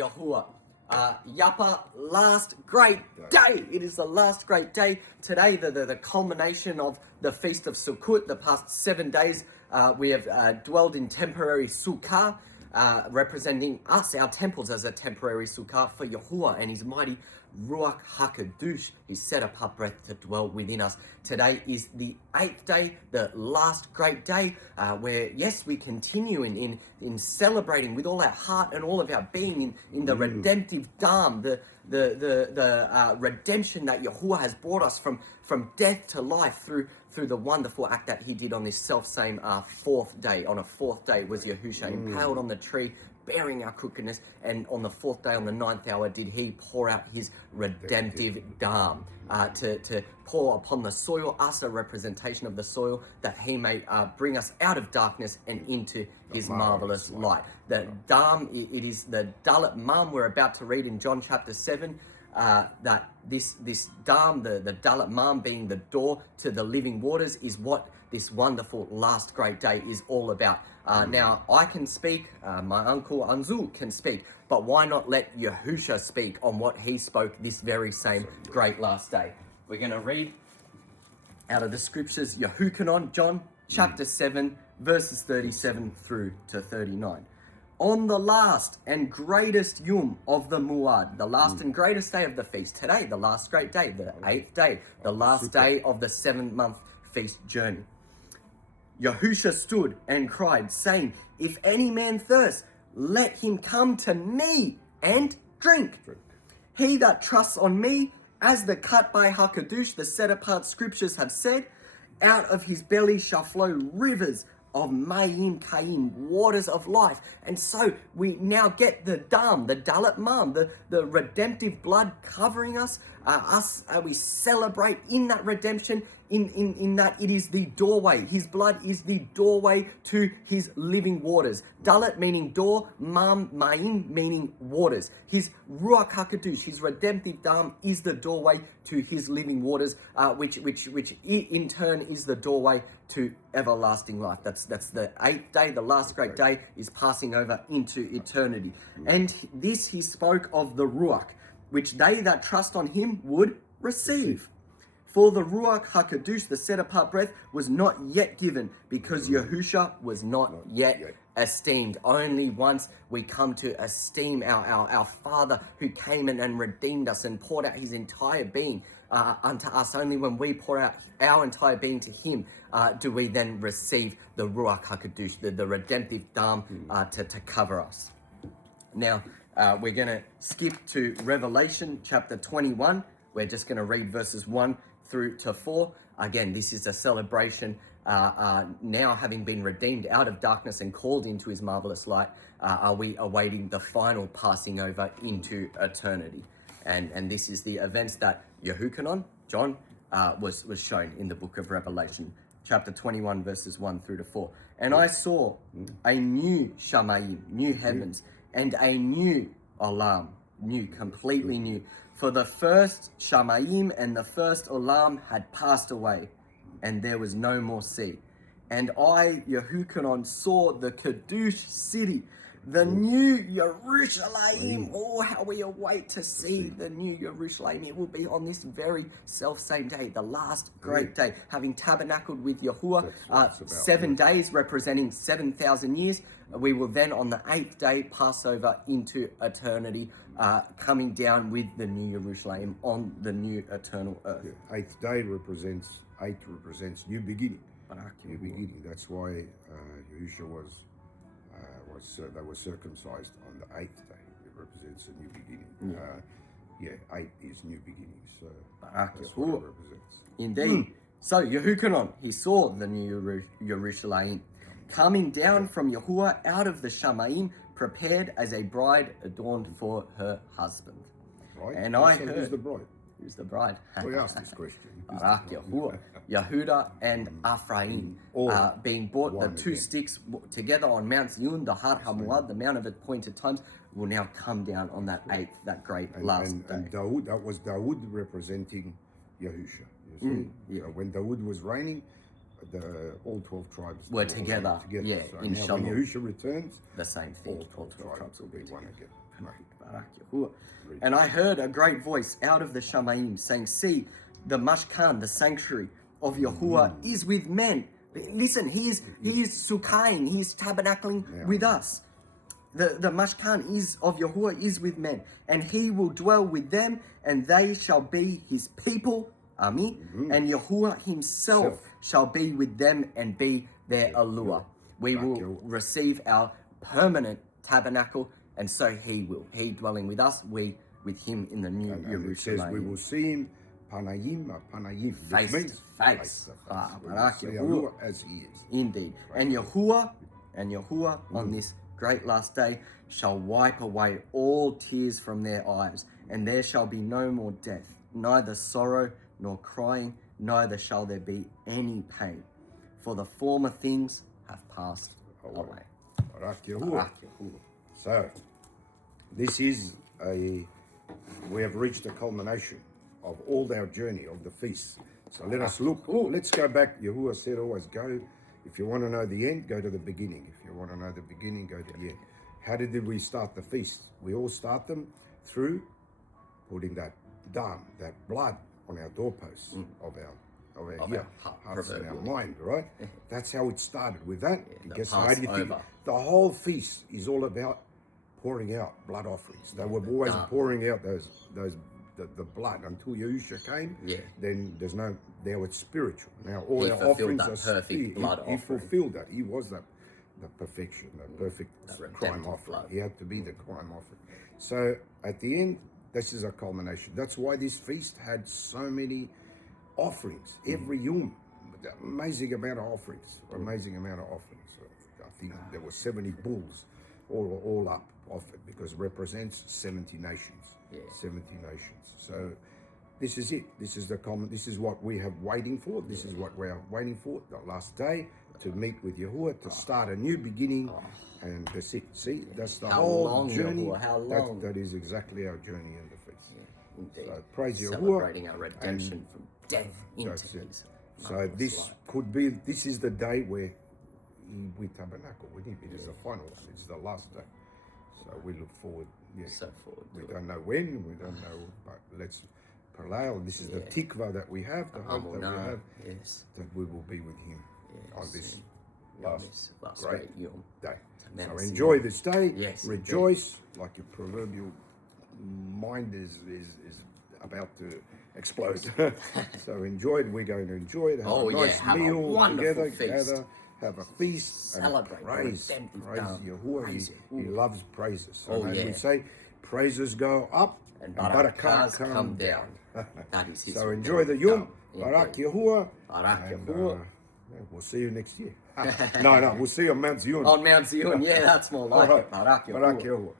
Yahuah. Yapa, last great day. It is the last great day. Today, the culmination of the Feast of Sukkot. The past 7 days, we have dwelled in temporary sukkah, representing us, our temples, as a temporary sukkah for Yahuah and his mighty Ruach HaKadosh, his set-apart breath to dwell within us. Today is the 8th day, the last great day, where, yes, we continue in celebrating with all our heart and all of our being in the redemptive dam, the redemption that Yahuah has brought us from death to life through the wonderful act that he did on this self-same 4th day. On a 4th day was Yahushua impaled on the tree, bearing our crookedness, and on the 4th day, on the 9th hour, did he pour out his redemptive dam to pour upon the soil, us a representation of the soil, that he may bring us out of darkness and into his marvelous light. The dam, it is the dalet maym we're about to read in John chapter 7, that this dam, the dalet maym being the door to the living waters, is what this wonderful last great day is all about. Now, I can speak, my uncle Anzul can speak, but why not let Yahushua speak on what he spoke this very same great last day? We're going to read out of the scriptures, Yahuchanan, John chapter 7, verses 37 through to 39. On the last and greatest yom of the muad, the last and greatest day of the feast, today, the last great day, the 8th day, the last day of the 7-month feast journey, Yahushua stood and cried, saying, "If any man thirst, let him come to me and drink. He that trusts on me, as the cut by HaKadosh, the set-apart scriptures have said, out of his belly shall flow rivers of maym, chaym, waters of life." And so we now get the dam, the dalet maym, the redemptive blood covering us. We celebrate in that redemption, in that it is the doorway. His blood is the doorway to his living waters. Dalet meaning door, maym meaning waters. His Ruach HaKadosh, his redemptive dam, is the doorway to his living waters, which in turn is the doorway to everlasting life. That's the 8th day, the last great day, is passing over into eternity. And this he spoke of the Ruach, which they that trust on him would receive. For the Ruach HaKadosh, the set-apart breath, was not yet given, because Yahushua was not yet esteemed. Only once we come to esteem our Father who came and redeemed us and poured out his entire being unto us, only when we pour out our entire being to him, do we then receive the Ruach HaKadosh, the redemptive dam to cover us. Now, we're going to skip to Revelation chapter 21. We're just going to read verses 1 through to 4. Again, this is a celebration. Now having been redeemed out of darkness and called into his marvelous light, are we awaiting the final passing over into eternity. And this is the events that Yahuchanan, John, was shown in the book of Revelation, chapter 21, verses 1 through to 4. And I saw a new shamaym, new heavens, and a new Alaph, new, completely new. For the first shamaym and the first Alaph had passed away, and there was no more sea. And I, Yahuchanan, saw the qadush city, the new Yahrushalaym. Oh, how we await to see the new Yahrushalaym. It will be on this very self-same day, the last great day, having tabernacled with Yahuah 7 days, representing 7,000 years. We will then, on the 8th day, pass over into eternity, coming down with the new Yahrushalaym on the new eternal earth. 8th day represents new beginning. New beginning. That's why Yahushua they were circumcised on the 8th day. It represents a new beginning. 8 is new beginning. So that's what it represents. Indeed. So Yahuchanan, he saw the new Yahrushalaym coming down from Yahuah out of the shamaym, prepared as a bride adorned for her husband. Right. And I heard... Who's the bride? Who's the bride? We asked this question. Yahuah, Yehuda and Ephraim, being brought, the two sticks together on Mount Zion, the Har HaMoed, the Mount of Appointed Times, will now come down on that 8th, that great last day. And Dawood, that was Dawood representing Yahushua. You see? When Dawood was reigning, all 12 tribes were together. Yeah, so in now Shalom. when Yahushua returns, the same thing. All 12 tribes will be one again. Barak Yahuah. And I heard a great voice out of the shamaym saying, see, the mashkan, the sanctuary of Yahuah is with men. Listen, he is sukkahing, he is tabernacling with us. The mashkan is of Yahuah is with men, and he will dwell with them, and they shall be his people. Amen. And Yahuah himself shall be with them and be their Aluah. We will receive our permanent tabernacle, and so he will. He dwelling with us, we with him in the new And it says we Yahrushalaym. will see him panayim, Face which means to face. We will see Aluah as he is. Indeed. And Yahuah on this great last day shall wipe away all tears from their eyes, and there shall be no more death, neither sorrow nor crying, neither shall there be any pain, for the former things have passed away. Barak Yahuah. So, this is we have reached the culmination of all our journey of the feast. So let us look. Let's go back. Yahuah said always go. If you want to know the end, go to the beginning. If you want to know the beginning, go to the end. How did we start the feast? We all start them through putting that dam, that blood on our doorposts of our hearts and our mind, right? That's how it started. With that, guess how do you think the whole feast is all about pouring out blood offerings? They were always pouring out the blood until Yahushua came. Then there's no. Now it's spiritual. Now all our offerings are perfect blood offering. He fulfilled that. He was the perfection, the perfect crime offering. Blood. He had to be the crime offering. So at the end, this is a culmination. That's why this feast had so many offerings. Every yom, amazing amount of offerings. Amazing amount of offerings. I think there were 70 bulls, all up offered, because it represents 70 nations. 70 nations. So this is it. This is this is what we have waiting for. This is what we are waiting for. The last day to meet with Yahuah, to start a new beginning, and that's it. See, that's the whole journey. Yahuah, how long? That is exactly our journey in the feast. Indeed. So praise Yahuah. Celebrating our redemption from death into his. So this could be. This is the day where we tabernacle with him. It is the final one. It's the last day. So we look forward. So forward. We don't know when. We don't know, but let's pray. This is the tikva that we have, the hope that we have, that we will be with him on this last great day. So enjoy this day. Rejoice like your proverbial mind is about to explode. So enjoy it. We're going to enjoy it. Have a nice meal together. Gather. Have a feast. Celebrate. Praise Yahuah. He loves praises. So we say praises go up and barakahs come down. That is his. So enjoy the yom. Barak Yahuah. We'll see you next year. No, we'll see you on Mount Zion. On Mount Zion, that's more like it. Barak Yahuah.